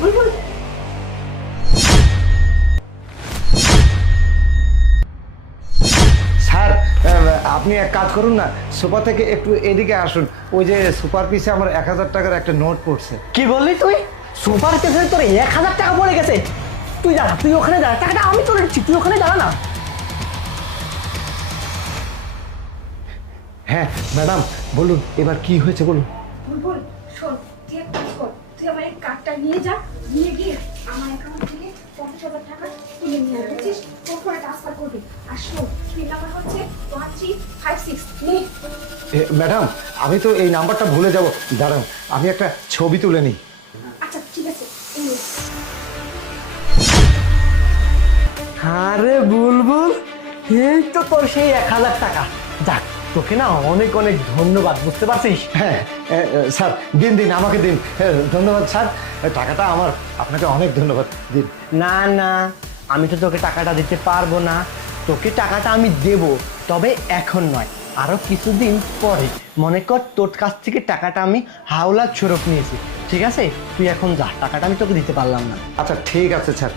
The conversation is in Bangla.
বুলবুল স্যার, আপনি এক কাজ করুন না, সোফা থেকে একটু এদিকে আসুন। ওই যে সুপার পিসে আমার 1000 টাকার একটা নোট পড়ছে। কি বললি তুই? সুপার কেসে তোর 1000 টাকা পড়ে গেছে। তুই দাঁড়া, তুই ওখানে দাঁড়া, টাকাটা আমি তোর দিচ্ছি, তুই ওখানে দাঁড়া না। হ্যাঁ ম্যাডাম, বলুন এবার কি হয়েছে বলুন। বুলবুল শোন, তুই এক কাজ কর, তুই আমার এই কার্ডটা নিয়ে যা, নিয়ে গিয়ে আমার অ্যাকাউন্ট থেকে 50,000 টাকা তুলে নিয়ে আয়, বুঝছিস? তোর ফোনে ট্রান্সফার করবি। আর শোন, পিন নাম্বার হচ্ছে 1356 নে। ম্যাডাম, আমি তো এই নাম্বারটা ভুলে যাব, দাঁড়ান আমি একটা ছবি তুলে নিই। আচ্ছা ঠিক আছে, এই নে। আরে বুলবুল, এই তো তোর সেই 1000 টাকা। যাক, তোকে না অনেক অনেক ধন্যবাদ, বুঝতে পারছিস? হ্যাঁ স্যার, দিন দিন আমাকে দিন। ধন্যবাদ স্যার, টাকাটা আমার, আপনাকে অনেক ধন্যবাদ, দিন। না না, আমি তো তোকে টাকাটা দিতে পারবো না। তোকে টাকাটা আমি দেব, তবে এখন নয়, আরো কিছুদিন পরে। মনে কর তোর কাছ থেকে টাকাটা আমি হাওলাত স্বরূপ নিয়েছি, ঠিক আছে? তুই এখন যা, টাকাটা আমি তোকে দিতে পারলাম না। আচ্ছা ঠিক আছে স্যার।